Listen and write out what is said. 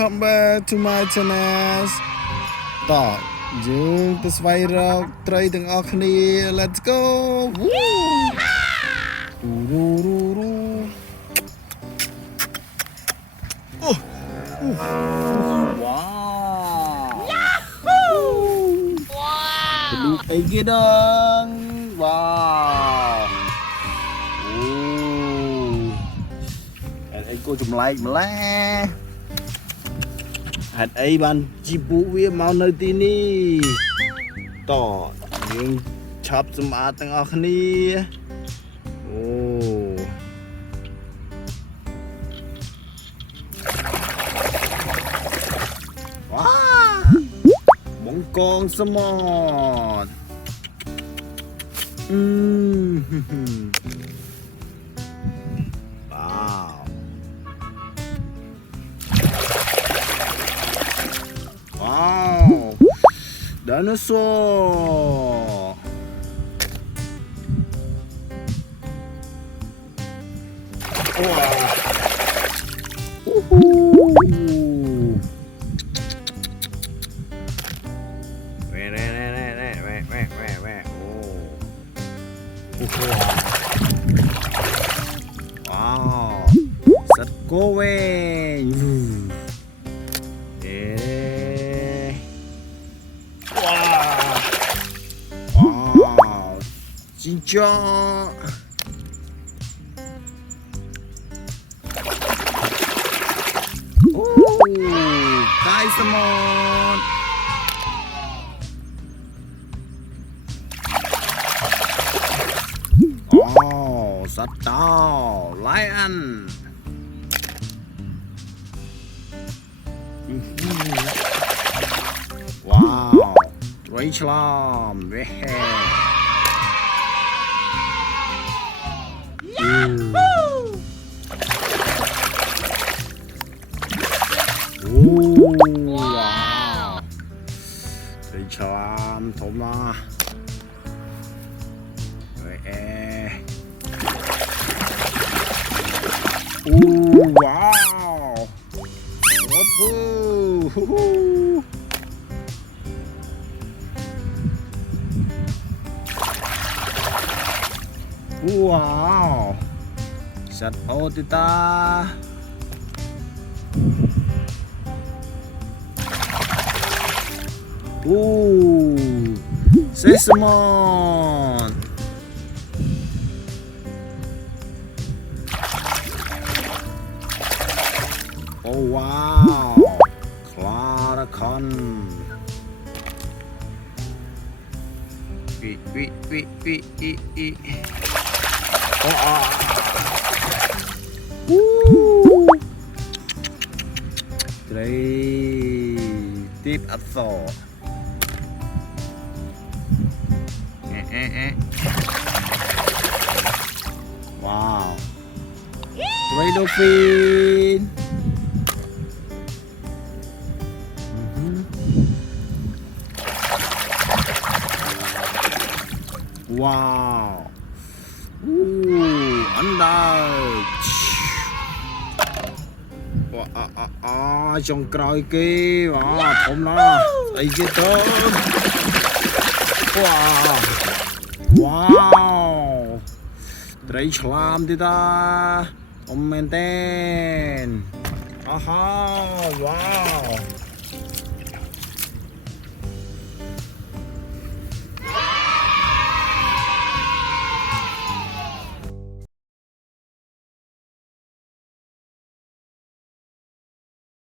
welcome back to my channel តោះយើងទៅស្វែងរកត្រីទាំងអស់គ្នា let's go រੂអូវ៉ាดูអីគេដឹងវ៉ាអីក៏ចម្លែកម្ល៉េះហេតុអីបានជីពួកវាមកនៅទីនេះតយើងឆាប់សម្អាតទាំងអស់គ្នាអូវ៉ាបង្កងសមុទ្រWow, dinosaur. Wow. Wow, sắt cô về. Xin chào. Cái salmon. Sắt to, lion. Wow, Ray Slam. Wow. Đi chạm thủng mà. Wow. Wow. Sat otita. Sesamon. Oh wow, Claracon. Oh. Tiếp ấp sò. Wow. Dolphin. Wow. Under. Trong còi kia thùng nó ấy kia tôm. Wow.ត្រីឆ្លាមទីតាអ៊ំមែនតេនWow.